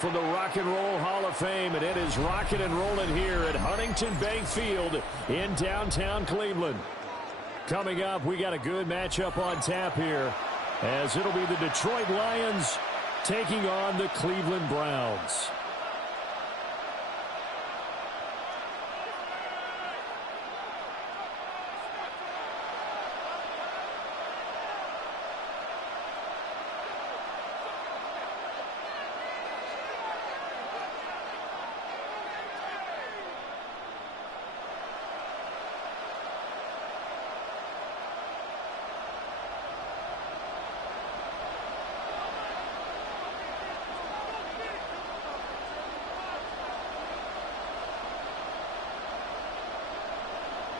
From the Rock and Roll Hall of Fame, and it is rocking and rolling here at Huntington Bank Field in downtown Cleveland. Coming up, we got a good matchup on tap here, as it'll be the Detroit Lions taking on the Cleveland Browns.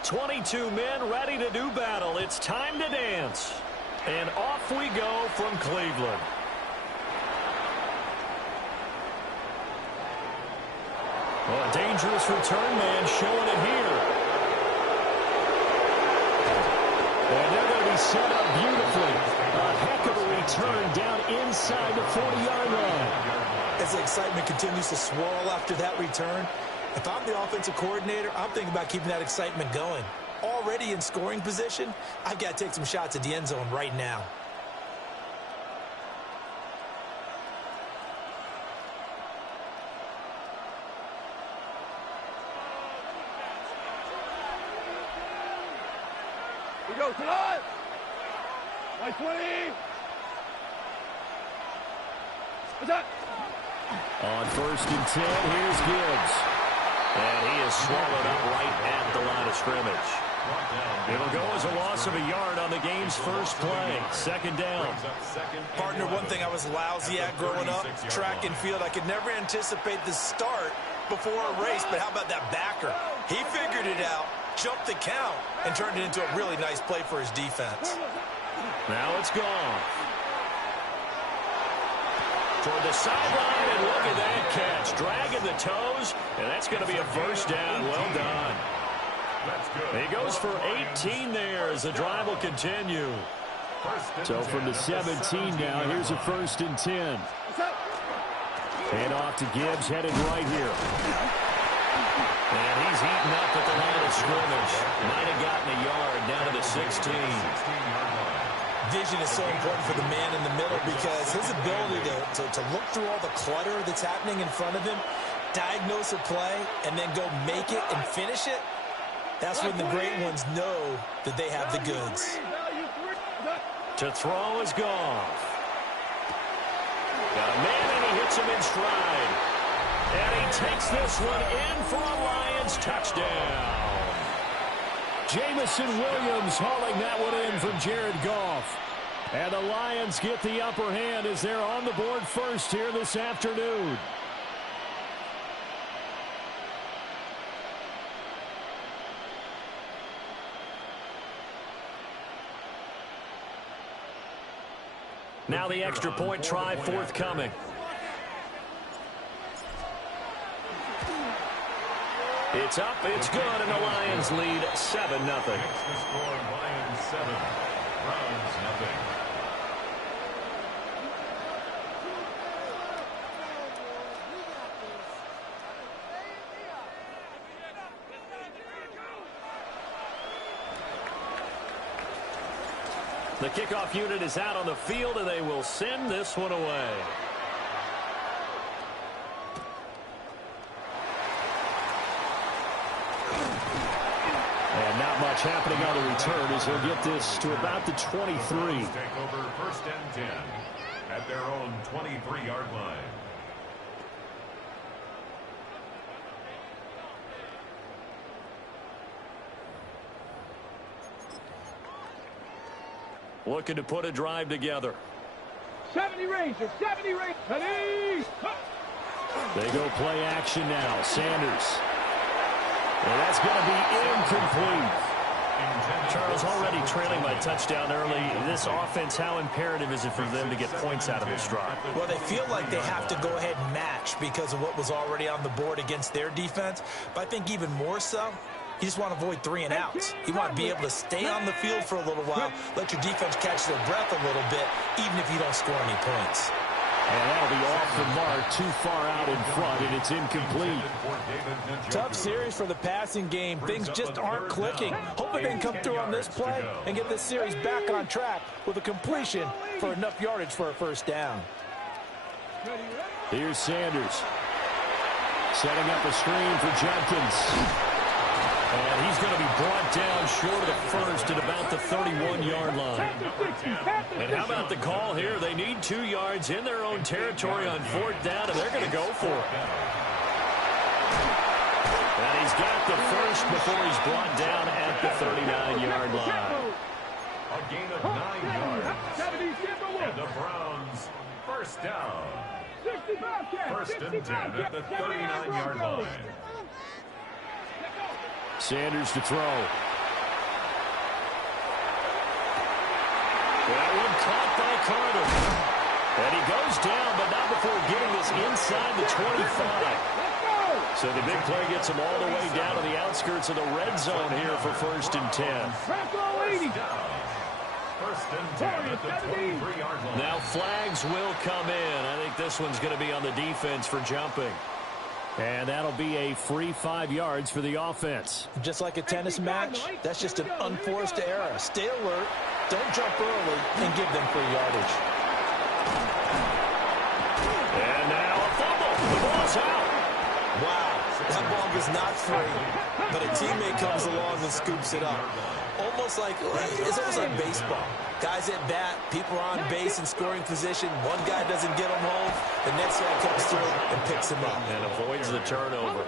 "22 men ready to do battle. It's time to dance." And off we go from Cleveland. Well, a dangerous return man showing it here. And they're going to be set up beautifully. A heck of a return down inside the 40-yard line. As the excitement continues to swirl after that return, if I'm the offensive coordinator, I'm thinking about keeping that excitement going. Already in scoring position, I've got to take some shots at the end zone right now. We go tonight. 20. What's that? On 1st and 10, here's Gibbs. And he is swallowed up right at the line of scrimmage. It'll go as a loss of a yard on the game's first play. 2nd down. Partner, one thing I was lousy at growing up, track and field, I could never anticipate the start before a race, but how about that backer? He figured it out, jumped the count, and turned it into a really nice play for his defense. Now it's gone. Toward the sideline, and look at that catch. Dragging the toes, and that's going to be a 1st down. Well done. He goes for 18 there as the drive will continue. So from the 17 now, here's a 1st and 10. And off to Gibbs, headed right here. And he's heating up at the line of scrimmage. Might have gotten a yard down to the 16. Vision is so important for the man in the middle because his ability to look through all the clutter that's happening in front of him, diagnose a play, and then go make it and finish it, that's when the great ones know that they have the goods. To throw is Goff. Got a man, and he hits him in stride. And he takes this one in for a Lions touchdown. Jamison Williams hauling that one in from Jared Goff. And the Lions get the upper hand as they're on the board first here this afternoon. Now the extra point try forthcoming. It's up, it's good, and the Lions lead 7-0. Lions 7, Browns 0. The kickoff unit is out on the field, and they will send this one away. And not much happening on the return as he'll get this to about the 23. Take over 1st and 10 at their own 23-yard line. Looking to put a drive together. 70 Rangers, 70 Rangers. They go play action now. Sanders. And that's going to be incomplete. Charles, already trailing by touchdown early. This offense, how imperative is it for them to get points out of this drive? Well, they feel like they have to go ahead and match because of what was already on the board against their defense. But I think even more so, you just want to avoid 3 and outs. You want to be able to stay on the field for a little while, let your defense catch their breath a little bit, even if you don't score any points. And that'll be off the mark, too far out in front, and it's incomplete. Tough series for the passing game. Things just aren't clicking. Hoping they can come through on this play and get this series back on track with a completion for enough yardage for a first down. Here's Sanders. Setting up a screen for Jenkins. And he's going to be brought down short of the first at about the 31-yard line. And how about the call here? They need 2 yards in their own territory on 4th down, and they're going to go for it. And he's got the first before he's brought down at the 39-yard line. A gain of 9 yards. And the Browns, first down. First and 10 at the 39-yard line. Sanders to throw. That one caught by Carter. And he goes down, but not before getting this inside the 25. So the big play gets him all the way down to the outskirts of the red zone here for first and 10. First and 10 at the 23-yard line. Now flags will come in. I think this one's going to be on the defense for jumping. And that'll be a free 5 yards for the offense. Just like a tennis match, that's just an unforced error. Stay alert, don't jump early, and give them free yardage. And now a fumble. The ball's out. Wow, that ball was not free, but a teammate comes along and scoops it up. It's almost like baseball. Guys at bat, people are on base in scoring position. One guy doesn't get him home, the next guy comes through and picks him up. And avoids the turnover.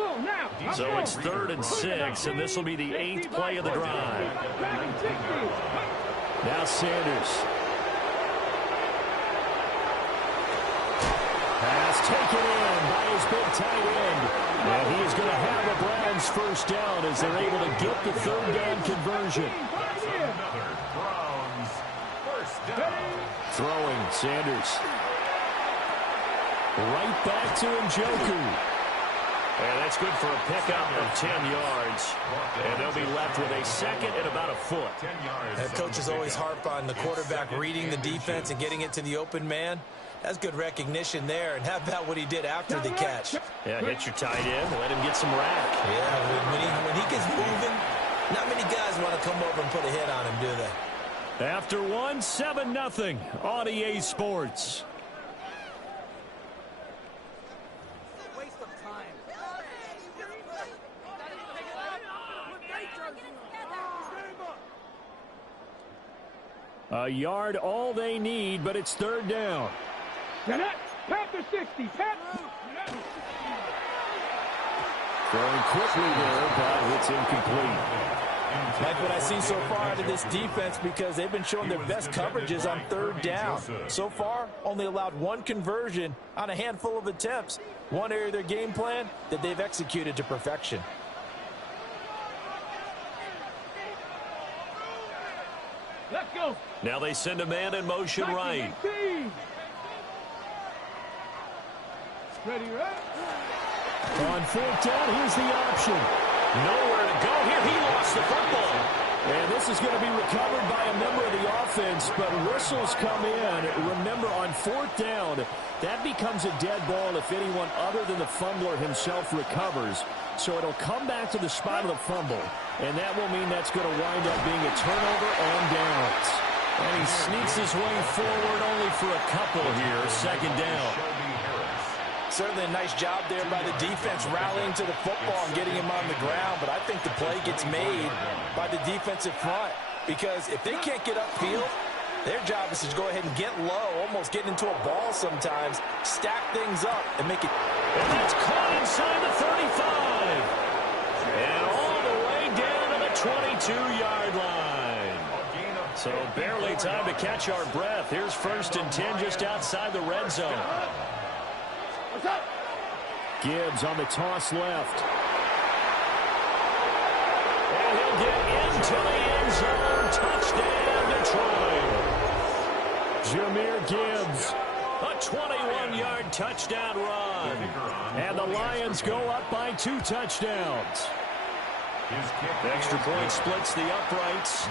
So it's 3rd and 6, and this will be the 8th play of the drive. Now Sanders. Pass taken in by his big tight end. And he is going to have the Browns first down as they're able to get the 3rd down conversion. Throwing, Sanders. Right back to Njoku. And that's good for a pickup of 10 yards. And they'll be left with a second and about a foot. Coaches always harp on the quarterback reading the defense and getting it to the open man. That's good recognition there. And how about what he did after the catch? Yeah, hit your tight end, let him get some rack. Yeah, when he gets moving, not many guys want to come over and put a hit on him, do they? After 1, 7-0 on EA Sports. A yard all they need, but it's 3rd down. Panther 60. Throwing quickly there, but it's incomplete. Like what I've seen so far out of this defense, because they've been showing their best coverages on 3rd down. So far, only allowed 1 conversion on a handful of attempts. One area of their game plan that they've executed to perfection. Let's go. Now they send a man in motion right. Ready, right? On 4th down, here's the option. Nowhere to go here. He lost the football. And this is going to be recovered by a member of the offense, but whistles come in. Remember, on 4th down, that becomes a dead ball if anyone other than the fumbler himself recovers. So it'll come back to the spot of the fumble, and that will mean that's going to wind up being a turnover on downs. And he sneaks his way forward only for a couple here. 2nd down. Certainly a nice job there by the defense rallying to the football and getting him on the ground, but I think the play gets made by the defensive front, because if they can't get upfield, their job is to go ahead and get low, almost get into a ball sometimes, stack things up, and make it. And that's caught inside the 35. And all the way down to the 22-yard line. So barely time to catch our breath. Here's 1st and 10 just outside the red zone. Gibbs on the toss left. And he'll get into the end zone. Touchdown, Detroit. Jahmyr Gibbs, a 21-yard touchdown run. And the Lions go up by 2 touchdowns. Extra point splits the uprights,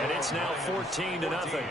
and it's now 14-0.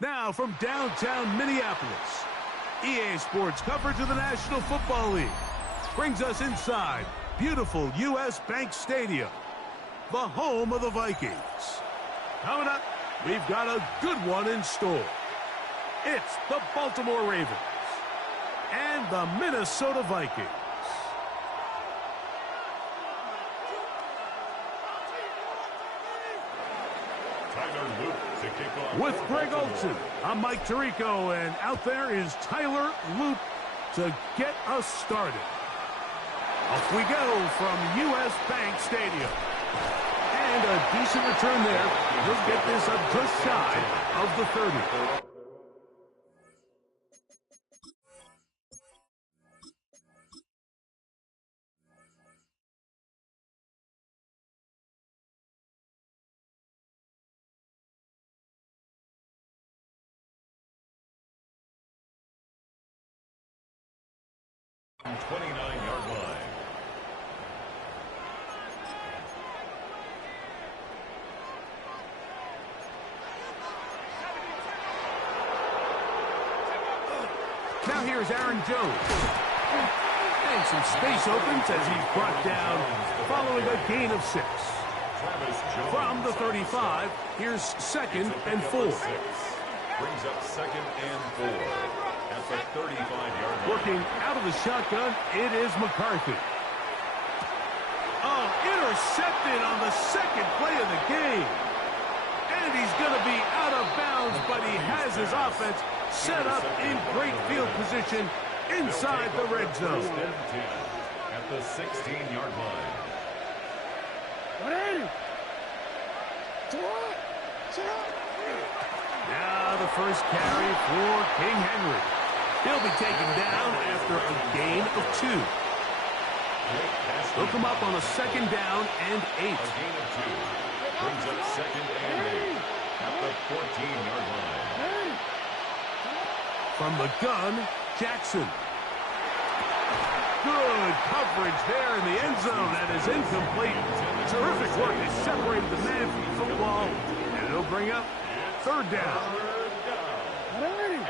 Now from downtown Minneapolis, EA Sports coverage of the National Football League brings us inside beautiful U.S. Bank Stadium, the home of the Vikings. Coming up, we've got a good one in store. It's the Baltimore Ravens and the Minnesota Vikings. With Greg Olson, I'm Mike Tirico, and out there is Tyler Loop to get us started. Off we go from U.S. Bank Stadium. And a decent return there. He'll get this up just shy of the 30. From 29-yard line. Now here's Aaron Jones. And some space opens as he's brought down following a gain of 6. From the 35, here's 2nd and 4. Brings up 2nd and 4 at the 35-yard line. Working out of the shotgun, it is McCarthy. Oh, intercepted on the 2nd play of the game. And he's going to be out of bounds, but he has his offense set up in great field position inside the red zone. At the 16-yard line. Now the first carry for King Henry. He'll be taken down after a gain of 2. He'll come up on a 2nd down and 8. A gain of 2. Brings up 2nd and 8 at the 14-yard line. From the gun, Jackson. Good coverage there in the end zone. That is incomplete. Terrific work. They separated the man from the football. And it'll bring up 3rd down. And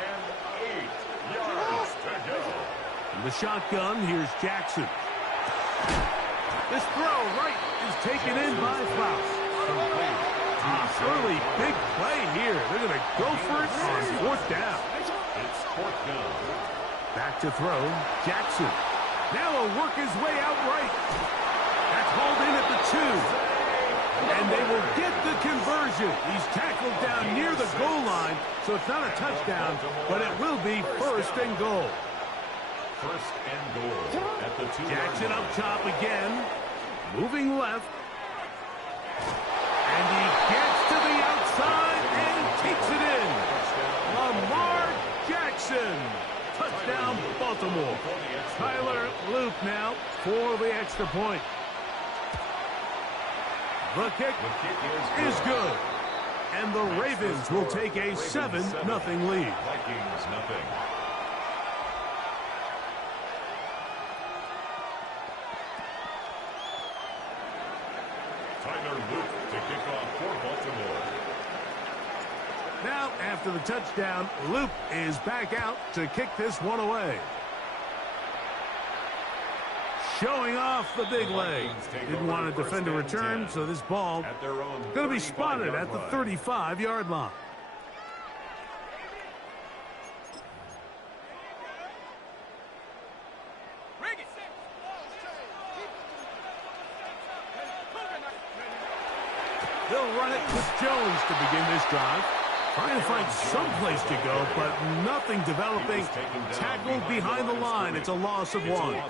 8 yards to go. From the shotgun, here's Jackson. This throw right is taken in by Klaus. Early big play here. They're going to go for it on 4th down. It's 4th down. Back to throw, Jackson. Now he'll work his way out right. That's hauled in at the 2. And they will get the conversion. He's tackled down near the goal line, so it's not a touchdown, but it will be 1st and goal. 1st and goal at the 2. Jackson up top again, moving left. And he gets to the outside and takes it in. Lamar Jackson. Touchdown, Baltimore. Tyler Loop now for the extra point. The kick is good. And the Ravens will take a 7-0 lead. Vikings nothing. Tyler Loop to kick off for Baltimore. Now, after the touchdown, Loop is back out to kick this one away. Showing off the big leg. Didn't want to defend a return, so this ball going to be spotted at the 35-yard line. They'll run it with Jones to begin this drive. Trying to find some place to go, but nothing developing. Tackled behind the line. It's a loss of 1.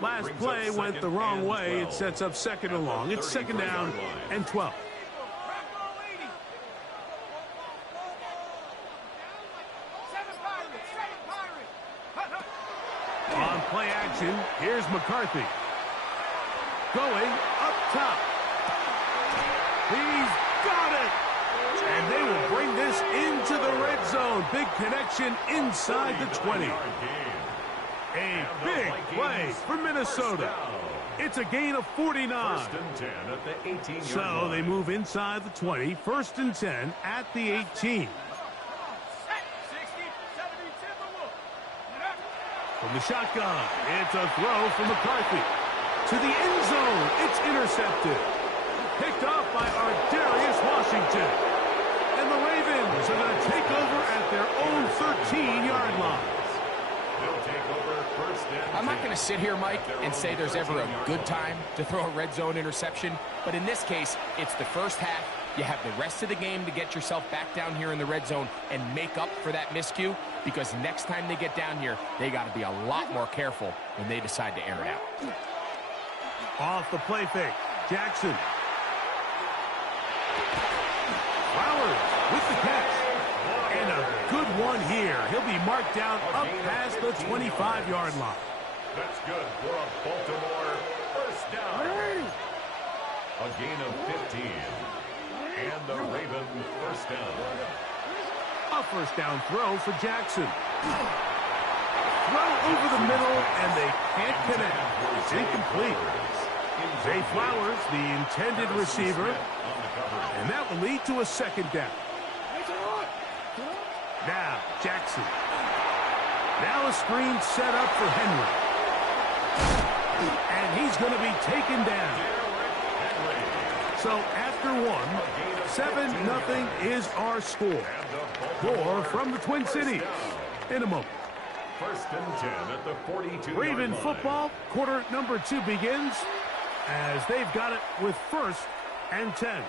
Last play went the wrong way. It sets up 2nd and long. It's 2nd down and 12. On play action, here's McCarthy. Going up top. He's got it. And they will bring this into the red zone. Big connection inside the 20. A big play for Minnesota. It's a gain of 49. 1st and 10 at the 18-yard line. So they move inside the 20. 1st and 10 at the 18. From the shotgun, it's a throw from McCarthy. To the end zone, it's intercepted. Picked off by Darius Washington. And the Ravens are going to take over at their own 13-yard line. They'll take over first down. I'm not going to sit here, Mike, and say there's ever a good time to throw a red zone interception. But in this case, it's the first half. You have the rest of the game to get yourself back down here in the red zone and make up for that miscue, because next time they get down here, they got to be a lot more careful when they decide to air it out. Off the play fake, Jackson. Flowers with the catch. And a good one here. He'll be marked down up past the 25-yard line. That's good for a Baltimore first down. A gain of 15. And the Ravens first down. A first down throw for Jackson. Throw over the middle, and they can't connect. It's incomplete. Zay Flowers, the intended receiver, and that will lead to a second down. Now, Jackson. Now a screen set up for Henry. And he's going to be taken down. So after one, 7-0 is our score. More from the Twin Cities in a moment. First and 10 at the 42. Raven football, quarter number 2 begins as they've got it with first and 10.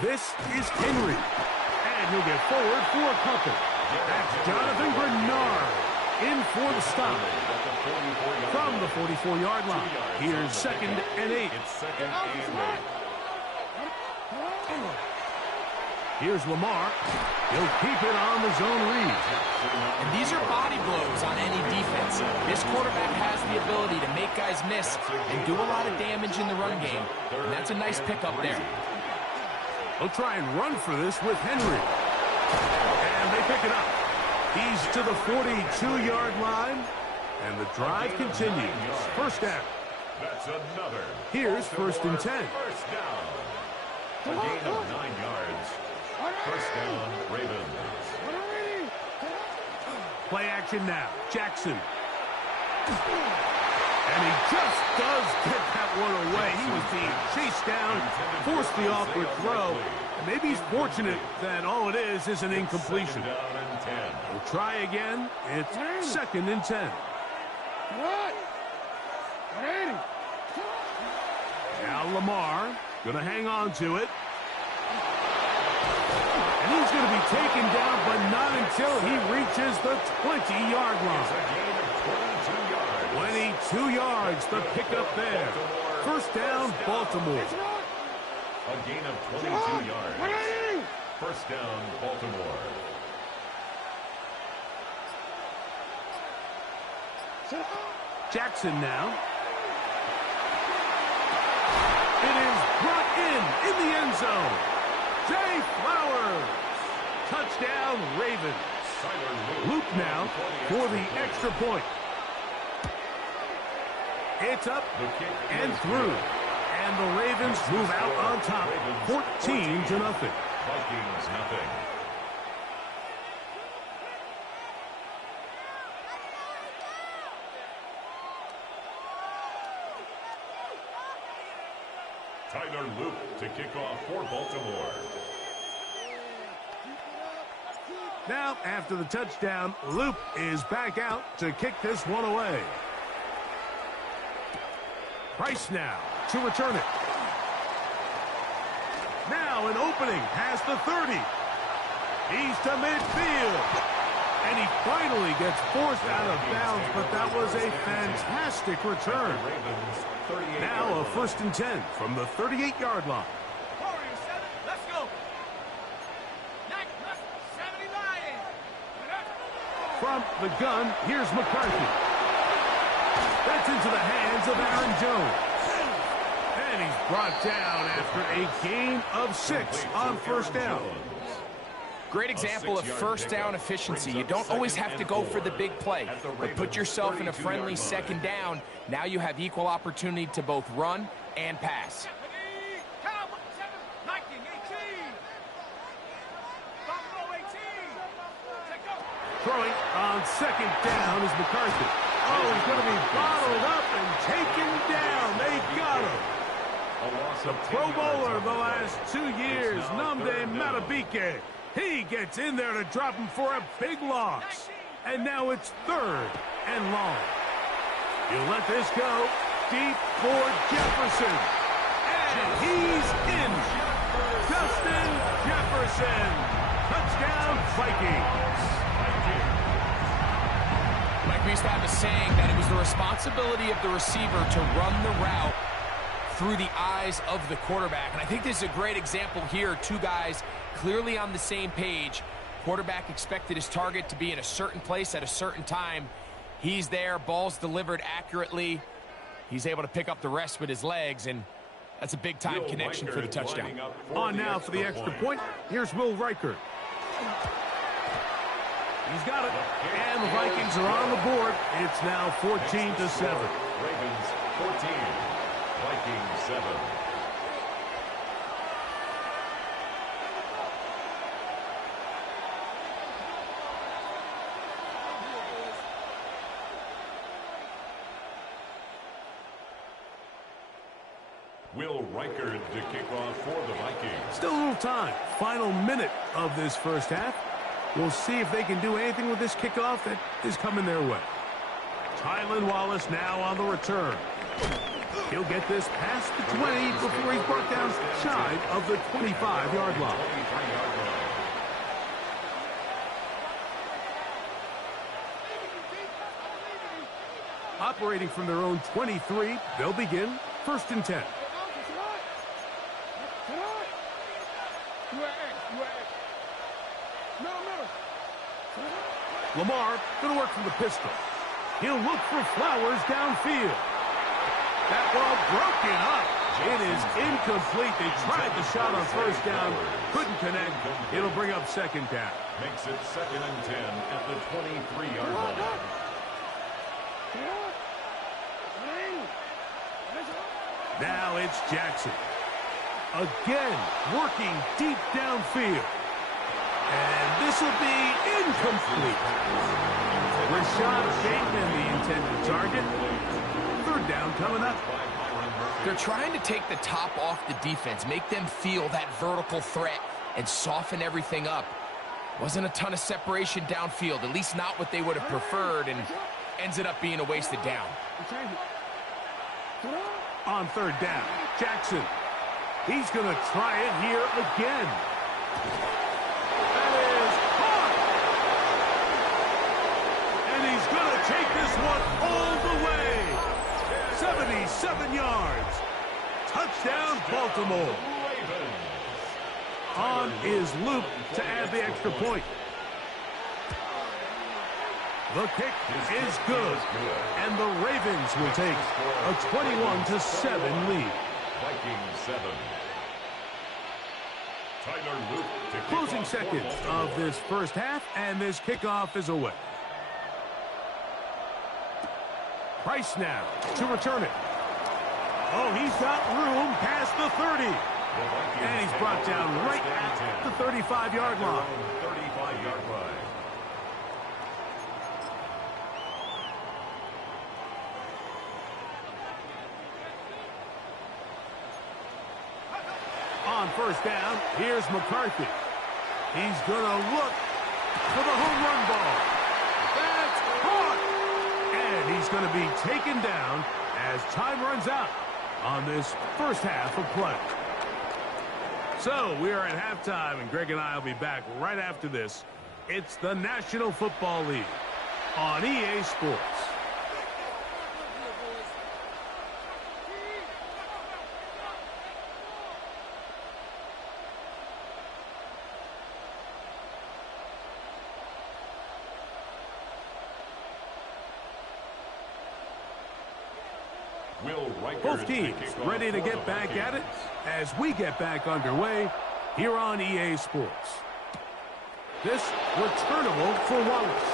This is Henry. And he'll get forward for a couple. That's Jonathan Bernard in for the stop. From the 44-yard line. Here's second and 8. Here's Lamar. He'll keep it on the zone read. And these are body blows on any defense. This quarterback has the ability to make guys miss and do a lot of damage in the run game. And that's a nice pickup there. They'll try and run for this with Henry. And they pick it up. He's to the 42-yard line. And the drive continues. First down. That's another. Here's first and 10. First down. A gain of 9 yards. First down, Ravens. Play action now. Jackson. And he just does get that one away. He was being chased down, forced the awkward throw. And maybe he's fortunate that all it is an incompletion. We'll try again. It's second and 10. Now Lamar going to hang on to it. And he's going to be taken down, but not until he reaches the 20-yard line. 22 yards, the pickup there. First down, Baltimore. A gain of 22 yards. First down, Baltimore. Jackson now. It is brought in the end zone. Zay Flowers. Touchdown, Ravens. Luke now for the extra point. It's up and through. And the Ravens move out on top, 14-0. Vikings, nothing. Tyler Luke to kick off for Baltimore. Now, after the touchdown, Luke is back out to kick this one away. Price now to return it. Now an opening past the 30. He's to midfield. And he finally gets forced out of bounds, but that was a fantastic return. Now a first and 10 from the 38-yard line. Let's go. From the gun, here's McCarthy. That's into the hands of Aaron Jones. And he's brought down after a gain of 6 on first down. Great example of first down efficiency. You don't always have to go for the big play, but put yourself in a friendly second down. Now you have equal opportunity to both run and pass. Throwing on second down is McCarthy. Oh, he's going to be bottled up and taken down. They got him. The Pro Bowler the last 2 years, Nnamdi Madubuike. He gets in there to drop him for a big loss. And now it's 3rd and long. He'll let this go deep for Jefferson. And he's in. Justin Jefferson. Touchdown, Vikings. Mike, we used to have a saying that it was the responsibility of the receiver to run the route through the eyes of the quarterback. And I think this is a great example here. Two guys clearly on the same page. Quarterback expected his target to be in a certain place at a certain time. He's there, ball's delivered accurately. He's able to pick up the rest with his legs, and that's a big-time connection for the touchdown. On now for the extra point, here's Will Reichert. He's got it, and the Vikings are on the board. It's now 14-7. Ravens 14, Vikings 7. Will Reichert to kick off for the Vikings. Still a little time. Final minute of this first half. We'll see if they can do anything with this kickoff that is coming their way. Tylan Wallace now on the return. He'll get this past the 20 before he's brought down shy of the 25-yard line. Operating from their own 23, they'll begin 1st and 10. Lamar going to work from the pistol. He'll look for Flowers downfield. That ball broken up. It is incomplete. They tried the shot on 1st down. Couldn't connect. It'll bring up 2nd down. Makes it 2nd and 10 at the 23-yard line. Now it's Jackson. Again, working deep downfield. And this will be incomplete. Rashad Bateman, the intended target. 3rd down coming up. They're trying to take the top off the defense, make them feel that vertical threat, and soften everything up. Wasn't a ton of separation downfield, at least not what they would have preferred, and ends it up being a wasted down. On 3rd down, Jackson. He's going to try it here again. That is caught. And he's going to take this one all the way. 77 yards. Touchdown, Baltimore. On is Luke to add the extra point. The kick is good, and the Ravens will take a 21-7 lead. Vikings 7. Tyler Luke to kick Closing off seconds for of this first half, and this kickoff is away. Price now to return it. Oh, he's got room past the 30. And he's brought down right at the 35-yard line. 35-yard line. On 1st down, here's McCarthy. He's going to look for the home run ball. That's caught! And he's going to be taken down as time runs out on this first half of play. So we are at halftime, and Greg and I will be back right after this. It's the National Football League on EA Sports. Both teams ready to get back at it as we get back underway here on EA Sports. This returnable for Wallace.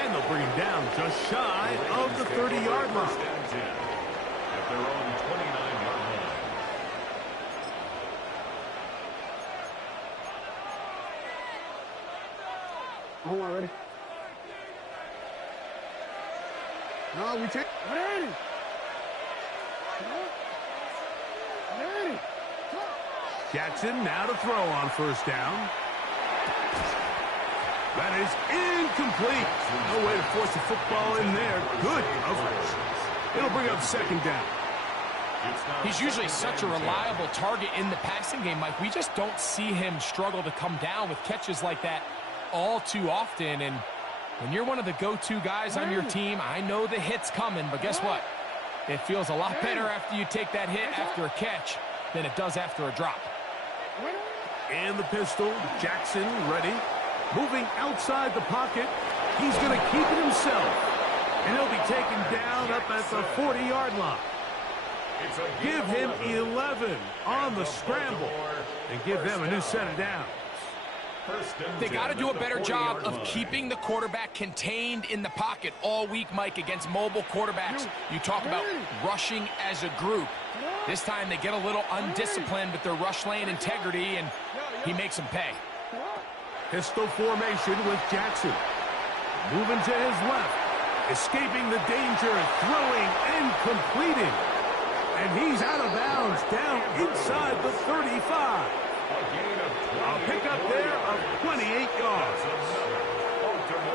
And they'll bring him down just shy of the 30-yard line. At their own 29-yard line. Hold on, ready? No, we take. Ready? Ready? Jackson now to throw on first down. That is incomplete. No way to force the football in there. Good coverage. It'll bring up second down. He's usually such a reliable target in the passing game, Mike. We just don't see him struggle to come down with catches like that all too often. And when you're one of the go-to guys on your team, I know the hit's coming, but guess what? It feels a lot better after you take that hit after a catch than it does after a drop. And the pistol, Jackson ready. Moving outside the pocket. He's going to keep it himself. And he'll be taken down up at the 40-yard line. Give him 11 on the scramble. And give them a new set of downs. They got to do a better job of keeping the quarterback contained in the pocket all week, Mike, against mobile quarterbacks. You talk about rushing as a group. This time they get a little undisciplined with their rush lane integrity, and he makes them pay. Pistol formation with Jackson. Moving to his left. Escaping the danger, throwing and completing. And he's out of bounds, down inside the 35. A pickup there of 28 yards.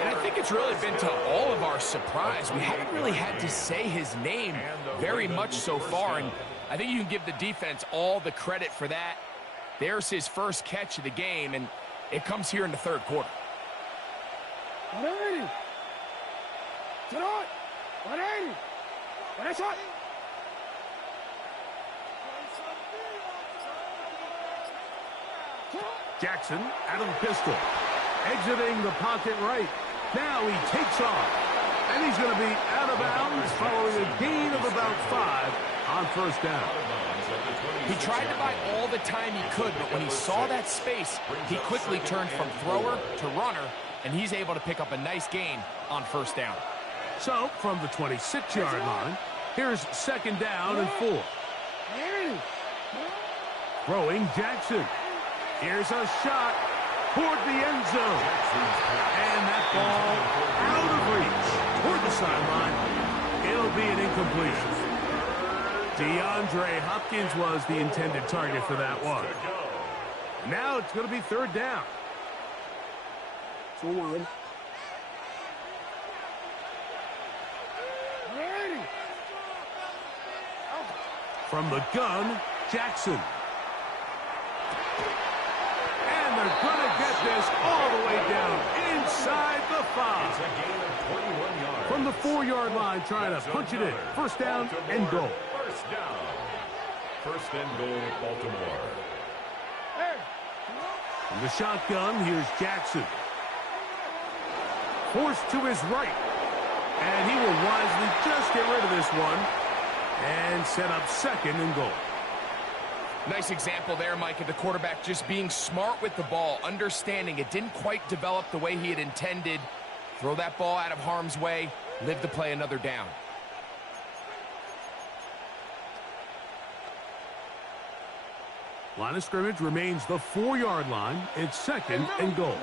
And I think it's really been to all of our surprise. We haven't really had to say his name very much so far, and I think you can give the defense all the credit for that. There's his first catch of the game, and it comes here in the third quarter. Jackson out of the pistol. Exiting the pocket right. Now he takes off. And he's going to be out of bounds following a gain of about 5 on first down. He tried to buy all the time he could, but when he saw that space, he quickly turned from thrower to runner, and he's able to pick up a nice gain on first down. So, from the 26-yard line, here's second down and 4. Throwing Jackson. Here's a shot toward the end zone. And that ball out of reach toward the sideline. It'll be an incompletion. DeAndre Hopkins was the intended target for that one. Now it's going to be third down. From the gun, Jackson. And they're going to get this all the way down inside the 5. From the 4-yard line, trying to punch it in. First down and goal. First down. First and goal, Baltimore. From the shotgun, here's Jackson. Forced to his right. And he will wisely just get rid of this one and set up second and goal. Nice example there, Mike, of the quarterback just being smart with the ball, understanding it didn't quite develop the way he had intended. Throw that ball out of harm's way, live to play another down. Line of scrimmage remains the 4-yard line. It's second and goal.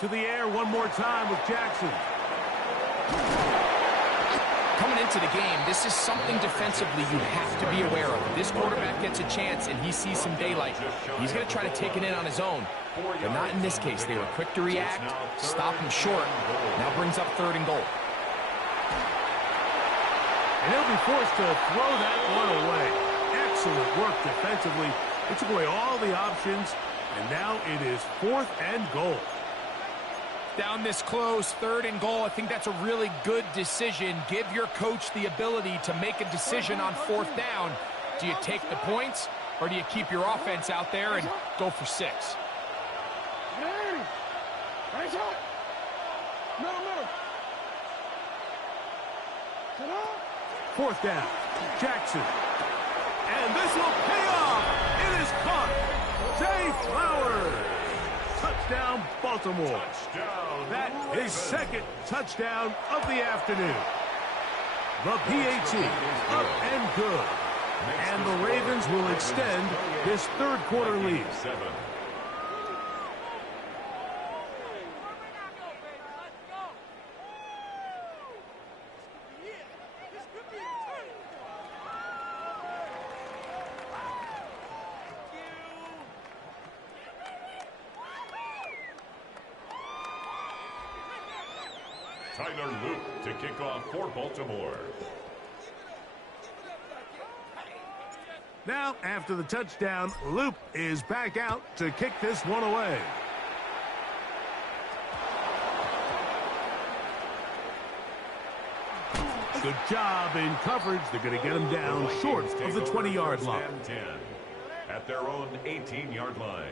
To the air one more time with Jackson. Coming into the game, this is something defensively you have to be aware of. This quarterback gets a chance and he sees some daylight. He's going to try to take it in on his own, but not in this case. They were quick to react, stop him short. Now brings up third and goal. And he'll be forced to throw that one away. Excellent work defensively. It took away all the options, and now it is fourth and goal. Down this close, third and goal. I think that's a really good decision. Give your coach the ability to make a decision on fourth down. Do you take the points, or do you keep your offense out there and go for 6? Fourth down. Jackson. And this will pay off. It is caught. Zay Flowers. Touchdown, Baltimore. That is second touchdown of the afternoon. The PAT up and good. And the Ravens will extend this third quarter lead. Tyler Luke to kick off for Baltimore. Now, after the touchdown, Luke is back out to kick this one away. Good job in coverage. They're going to get him down short of the 20-yard line. At their own 18-yard line.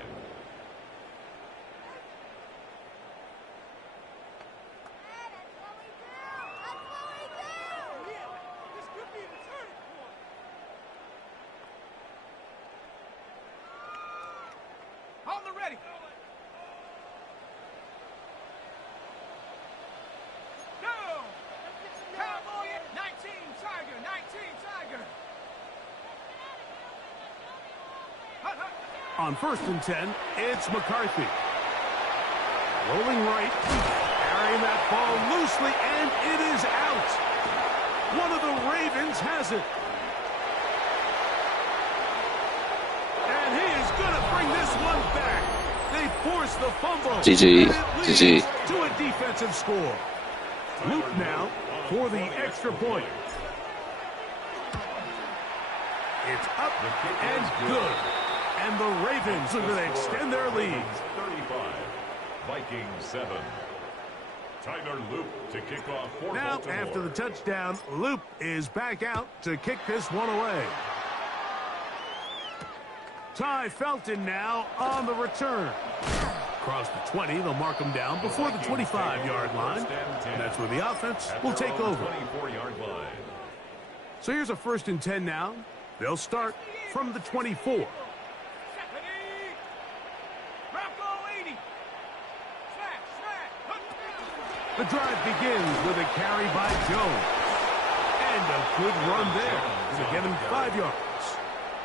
On 1st and 10, it's McCarthy. Rolling right, carrying that ball loosely, and it is out. One of the Ravens has it. And he is going to bring this one back. They force the fumble. GG. And it leads to a defensive score. Luke now for the extra point. It's up and good. And the Ravens are going to extend their lead. 35, Vikings 7. Tyler Luke to kick off for now, Baltimore. After the touchdown, Luke is back out to kick this one away. Ty Felton now on the return. Across the 20, they'll mark him down before the 25-yard line. And that's where the offense will take over. 24-yard line. So here's a 1st and 10 now. They'll start from the 24. The drive begins with a carry by Jones. And a good run there to get him 5 yards.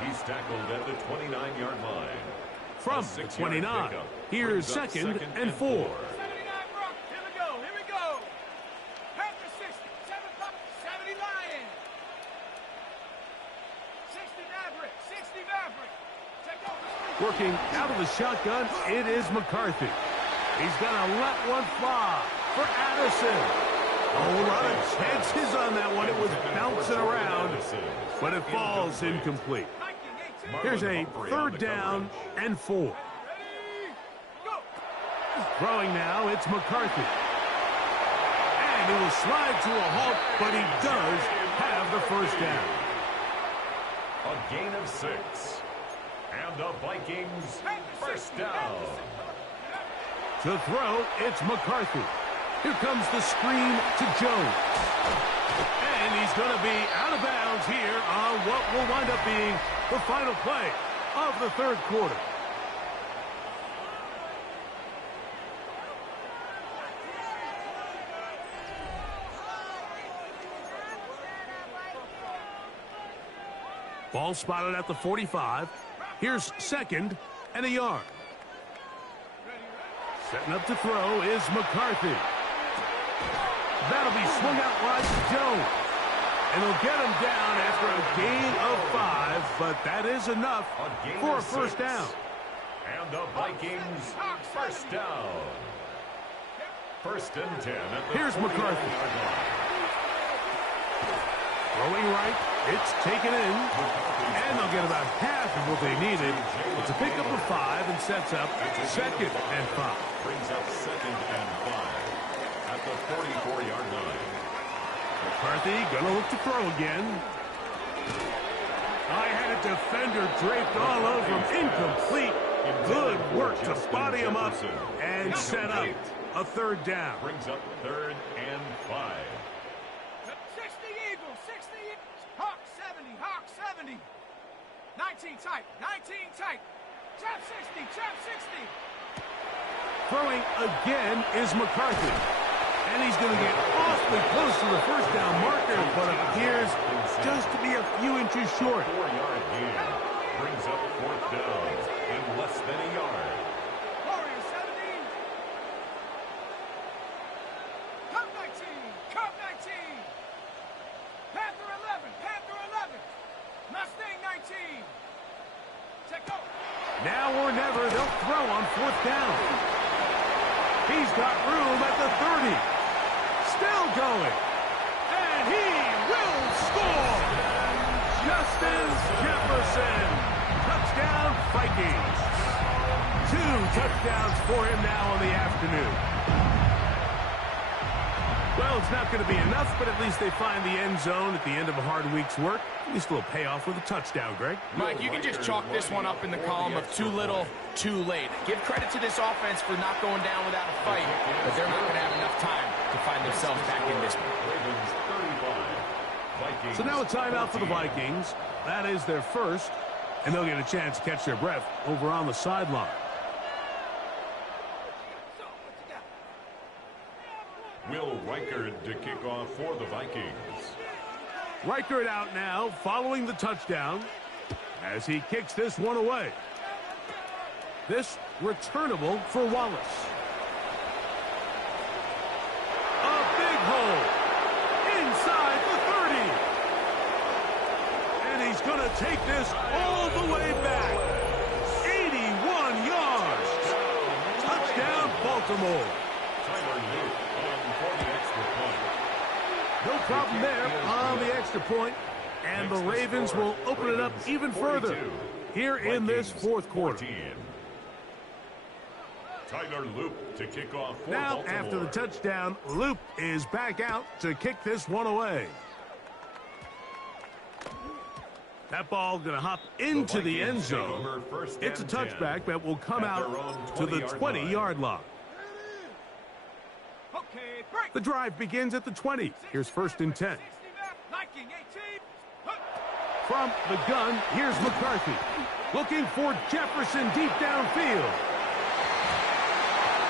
He's tackled at the 29-yard line. From the 29, here's second and 4. 79, here we go. Half the 60, 70 Lions. 60 Maverick, 60 Maverick. Take over. Working out of the shotgun, it is McCarthy. He's going to let one fly for Addison. A whole lot of chances on that one. It was bouncing around, but it falls incomplete. Here's a 3rd down and 4. Throwing now, it's McCarthy. And he will slide to a halt, but he does have the 1st down. A gain of 6. And the Vikings 1st down. To throw, it's McCarthy. Here comes the screen to Jones. And he's going to be out of bounds here on what will wind up being the final play of the 3rd quarter. Ball spotted at the 45. Here's 2nd and a yard. Setting up to throw is McCarthy. That'll be swung out wide to Jones. And he'll get him down after a gain of 5, but that is enough for a 1st down. And the Vikings 1st down. 1st and 10 at the Here's McCarthy. Throwing right, it's taken in. And they'll get about half of what they needed. It's a pickup of 5 and sets up 2nd and 5. Brings up 2nd and 5 at the 44-yard line. McCarthy gonna look to throw again. I had a defender draped all over him. Incomplete. Good work to body him up and set up a 3rd down. Brings up 3rd and 5. 60 Eagles, 60 Eagles. Hawk 70, Hawk 70. 19 tight. 19 tight. Trap 60. Trap 60. Throwing again is McCarthy. And he's going to get awfully close to the first down marker, but appears just to be a few inches short. 4-yard gain brings up fourth down in less than a yard. Warrior 70. Cup 19. Cup 19. Panther 11. Panther 11. Mustang 19. Check go. Now or never, they'll throw on fourth down. He's got room at the 30. Still going. And he will score. Justin Jefferson. Touchdown, Vikings. 2 touchdowns for him now on the afternoon. Well, it's not going to be enough, but at least they find the end zone at the end of a hard week's work. At least a little payoff with a touchdown, Greg. Mike, you can just chalk this one up in the column of too little, too late. Give credit to this offense for not going down without a fight, but they're not going to have enough time to find themselves back in this one. So now a timeout for the Vikings. That is their first, and they'll get a chance to catch their breath over on the sideline. Will Reichard to kick off for the Vikings. Reichard out now, following the touchdown, as he kicks this one away. This returnable for Wallace. A big hole inside the 30. And he's going to take this all the way back. 81 yards. Touchdown, Baltimore. No problem there on the extra point, and the Ravens will open it up even further here in this fourth quarter. Tyler Loop to kick off for now, Baltimore. after the touchdown, Loop is back out to kick this one away. That ball going to hop into the end zone. It's a touchback that will come out to the 20-yard line. The drive begins at the 20. Here's first and 10. From the gun, here's McCarthy. Looking for Jefferson deep downfield.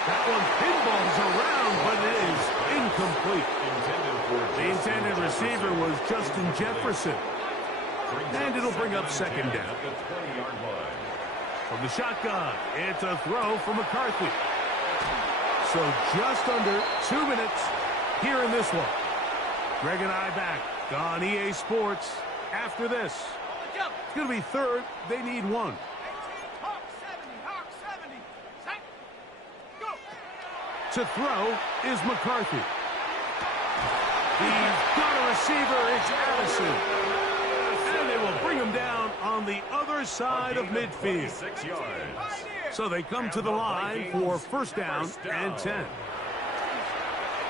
That one pinballs around, but it is incomplete. The intended receiver was Justin Jefferson. And it'll bring up second down. From the shotgun, it's a throw for McCarthy. So just under 2 minutes here in this one. Greg and I back on EA Sports after this. It's going to be third. They need one. To throw is McCarthy. He's got a receiver. It's Addison. And they will bring him down on the other side of midfield. 6 yards. So they come to the line for first down and 10.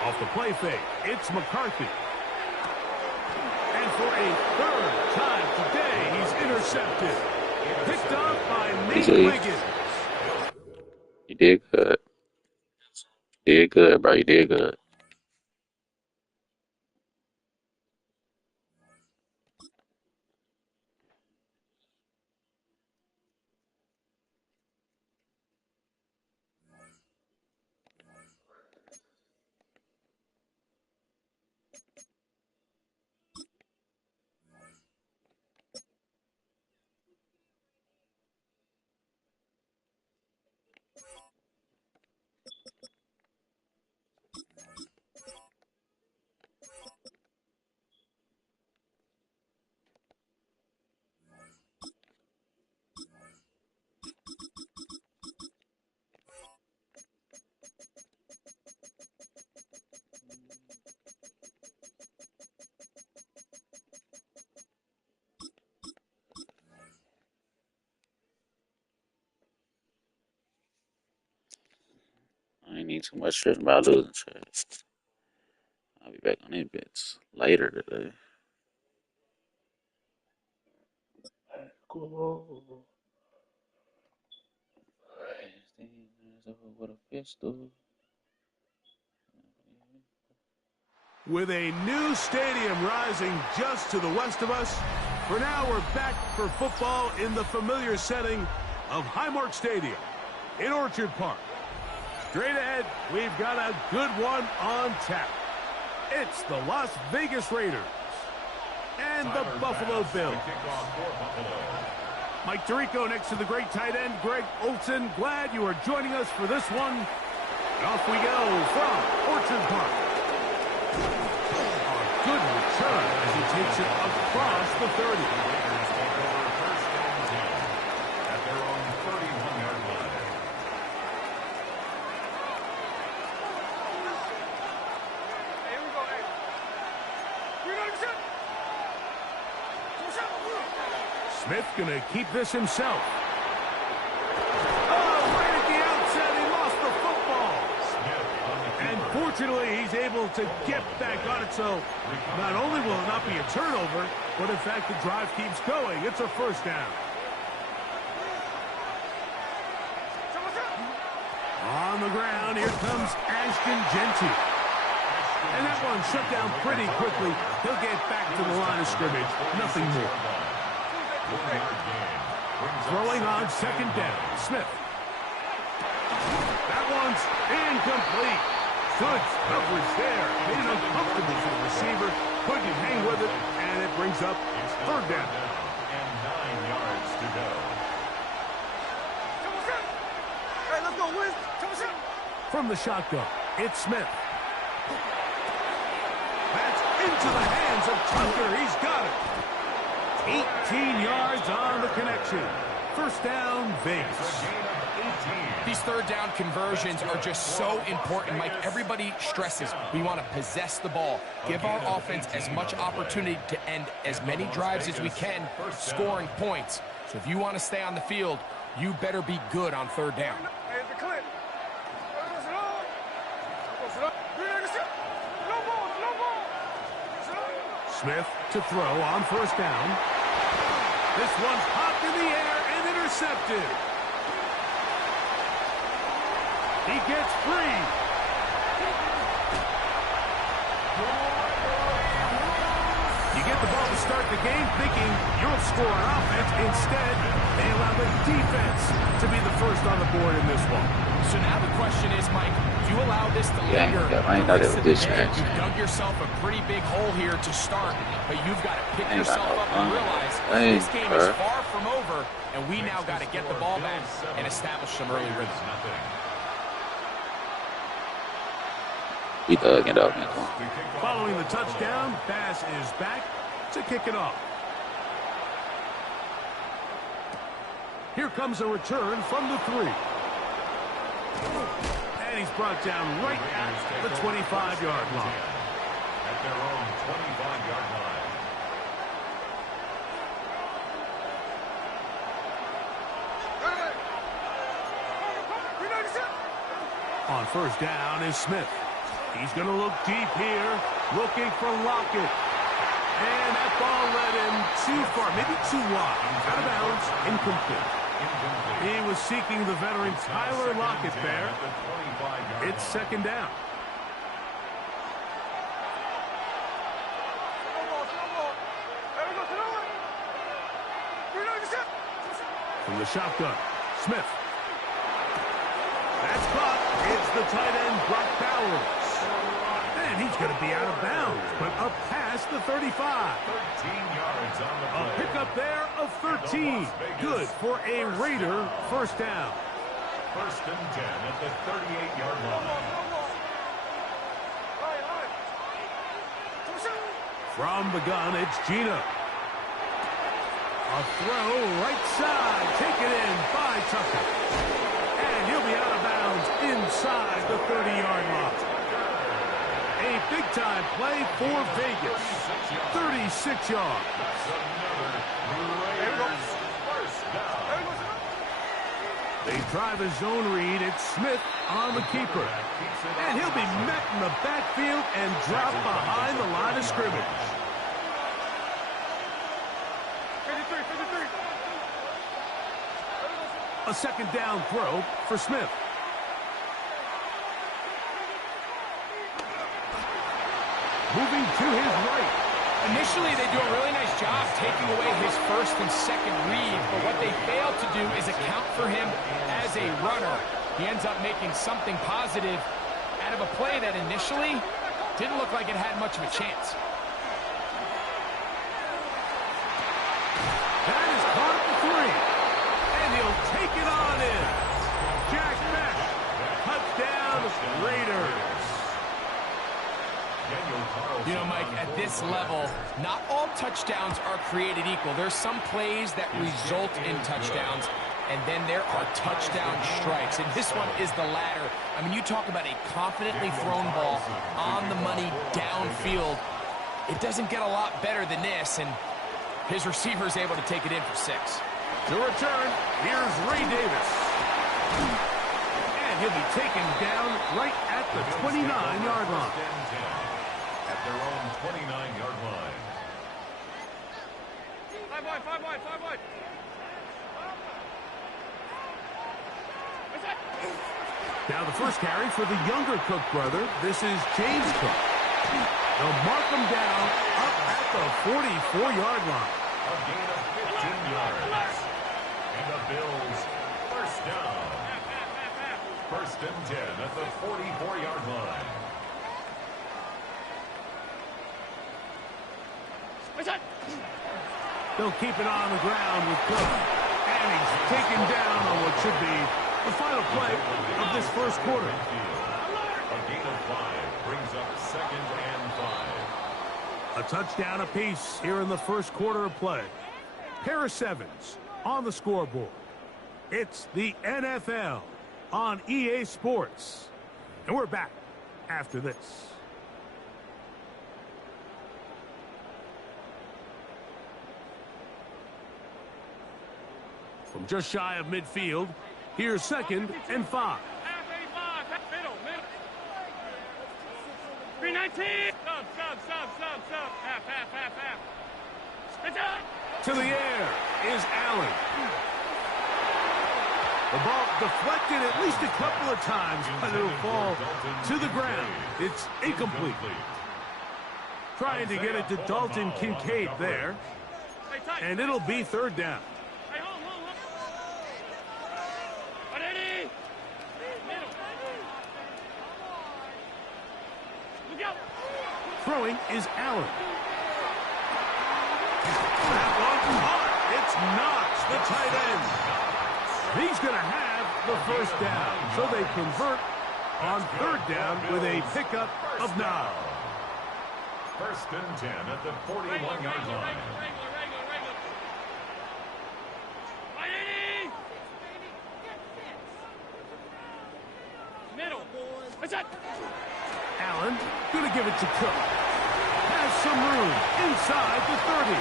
Off the play fake, it's McCarthy. And for a third time today, he's intercepted. Picked up by Nate Wiggins. You did good. You did good, bro. You did good. I ain't need too much stress about losing shit. I'll be back on these bits later today. Cool. With a pistol. With a new stadium rising just to the west of us, For now, we're back for football in the familiar setting of Highmark Stadium in Orchard Park. Straight ahead, we've got a good one on tap. It's the Las Vegas Raiders and the Buffalo Bills. Mike Tirico next to the great tight end, Greg Olson. Glad you are joining us for this one. And off we go from Orchard Park. A good return as he takes it across the 30. At their own 31-yard line. Here we go, hey. Smith gonna keep this himself. Oh, right at the outset, he lost the football. And fortunately, he's able to get back on it, so not only will it not be a turnover, but in fact, the drive keeps going. It's a first down. On the ground, here comes Ashton Genty. And that one shut down pretty quickly. He'll get back to the line of scrimmage. Nothing more. Throwing on second down. Smith. That one's incomplete. Good coverage there. Made it uncomfortable for the receiver. Couldn't hang with it, and it brings up third down. And 9 yards to go. Hey, let's go, Wiz. From the shotgun, it's Smith. That's into the hands of Tucker. He's got it. 18 yards on the connection. First down, Vegas. These third down conversions are just so important, Mike. Everybody stresses we want to possess the ball, give our offense as much opportunity to end as many drives as we can, scoring points. So if you want to stay on the field, you better be good on third down. Hey, the clip. Smith to throw on first down. This one's popped in the air and intercepted. He gets free. You get the ball to start the game thinking you'll score on offense. Instead, they allow the defense to be the first on the board in this one. So now the question is, Mike, do you allow this to Yeah, linger? I ain't got it with this match. You've dug yourself a pretty big hole here to start, but you've got to pick yourself up and realize this game is far from over, and we now got to get the ball back and establish some early rhythm. We dug it up, man. Following the touchdown, Bass is back to kick it off. Here comes a return from the 3. And he's brought down right at the 25-yard line. At their own 25-yard line. On first down is Smith. He's going to look deep here, looking for Lockett. And that ball led him too far, maybe too wide. Out of bounds, incomplete. He was seeking the veteran Tyler Lockett there. It's second down. From the shotgun, Smith. That's caught. It's the tight end, Brock Bowers. And he's going to be out of bounds, but up past the 35. 13 yards on the play. A pickup there of 13. Good for a Raider first down. First and 10 at the 38-yard line. From the gun, it's Gina. A throw right side. Taken in by Tucker. And he'll be out of bounds inside the 30-yard line. A big-time play for Vegas. 36 yards. They try the zone read. It's Smith on the keeper. And he'll be met in the backfield and dropped behind the line of scrimmage. 53. A second down throw for Smith. Moving to his right. Initially, they do a really nice job taking away his first and second read, but what they fail to do is account for him as a runner. He ends up making something positive out of a play that initially didn't look like it had much of a chance. That is caught at the 3. And he'll take it on in. Jack Beck. Touchdown, Raiders. You know, Mike, at this level, not all touchdowns are created equal. There's some plays that result in touchdowns, and then there are touchdown strikes. And this one is the latter. I mean, you talk about a confidently thrown ball on the money downfield. It doesn't get a lot better than this, and his receiver is able to take it in for 6. To return, here's Ray Davis. And he'll be taken down right at the 29-yard line. At their own 29-yard line. 5 wide, 5 wide, 5 wide. Now the first carry for the younger Cook brother. This is James Cook. They'll mark him down up at the 44-yard line. A gain of 15 yards. And the Bills, first down. First and 10 at the 44-yard line. They'll keep it on the ground with Cook. And he's taken down on what should be the final play of this first quarter. A gain of 5 brings up second and 5. A touchdown apiece here in the first quarter of play. Pair of 7s on the scoreboard. It's the NFL on EA Sports. And we're back after this. From just shy of midfield, here's second and 5. Half 85, middle. 319. Sub. Half. It's out. To the air is Allen. The ball deflected at least a couple of times, but it'll fall to the ground. It's incomplete. Trying to get it to Dalton Kincaid there. And it'll be third down. Hey, hold. Ready? Middle. Look out. Throwing is Allen. That one hard. It's Knox, the tight end. He's going to have the first down. So they convert on third down with a pickup of 9. First and 10 at the 41-yard line. Middle. What's that? Allen going to give it to Cook. Has some room inside the 30.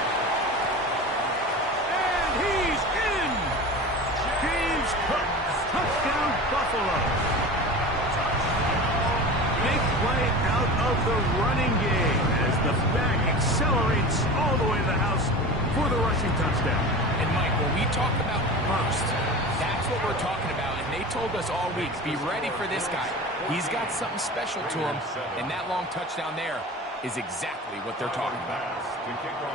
And he's in. James Cook. Touchdown, Buffalo. Big play out of the running game as the back accelerates all the way to the house for the rushing touchdown. And, Mike, when we talk about burst, that's what we're talking about. And they told us all week, be ready for this guy. He's got something special to him, and that long touchdown there is exactly what they're talking about.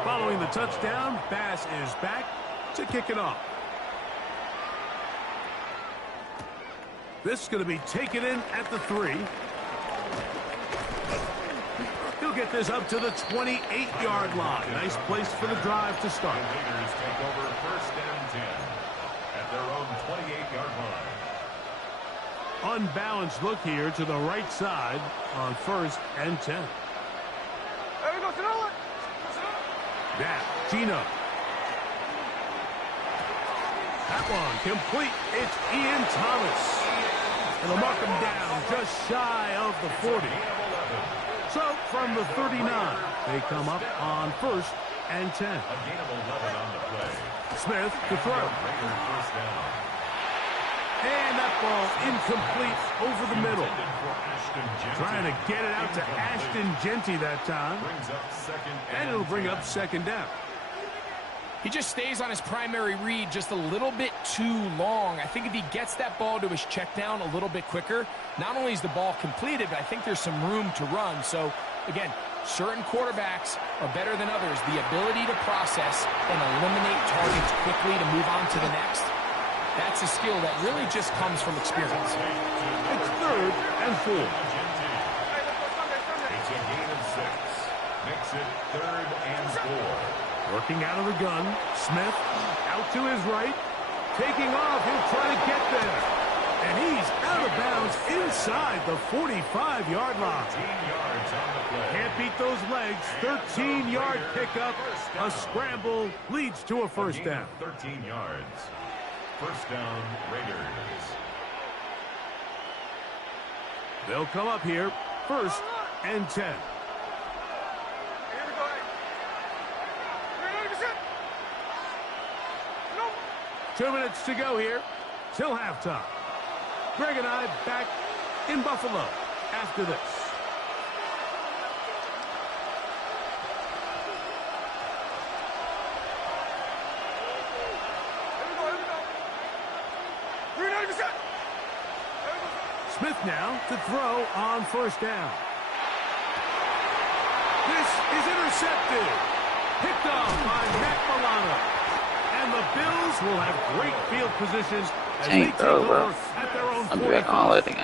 Following the touchdown, Bass is back to kick it off. This is going to be taken in at the 3. He'll get this up to the 28-yard line. Nice place for the drive to start. The Raiders take over first and 10 at their own 28-yard line. Unbalanced look here to the right side on first and 10. There we go, Sonoma. Now, Gino. That one complete. It's Ian Thomas. And they'll mark him down just shy of the 40. So from the 39, they come up on first and 10. A gain of 11 on the play. Smith to throw. Raiders first down. And that ball incomplete over the middle. Ashton Trying to get it out to Ashton Genty that time. brings up second And it'll bring up second down. He just stays on his primary read just a little bit too long. I think if he gets that ball to his check down a little bit quicker, not only is the ball completed, but I think there's some room to run. So, again, certain quarterbacks are better than others. The ability to process and eliminate targets quickly to move on to the next, that's a skill that really just comes from experience. It's 3rd and 4. It's a gain of 6. Makes it 3rd and 4. Working out of the gun, Smith out to his right. Taking off, he'll try to get there. And he's out of bounds inside the 45-yard line. 13 yards on the play. Can't beat those legs. 13-yard pickup. A scramble leads to a first down. 13 yards. First down, Raiders. They'll come up here. 1st and 10. 2 minutes to go here till halftime. Greg and I back in Buffalo after this. Smith now to throw on 1st down. This is intercepted. Picked off by Matt Milano. And the Bills will have great field position as they take over at their own 45. I'll be back on all that thing.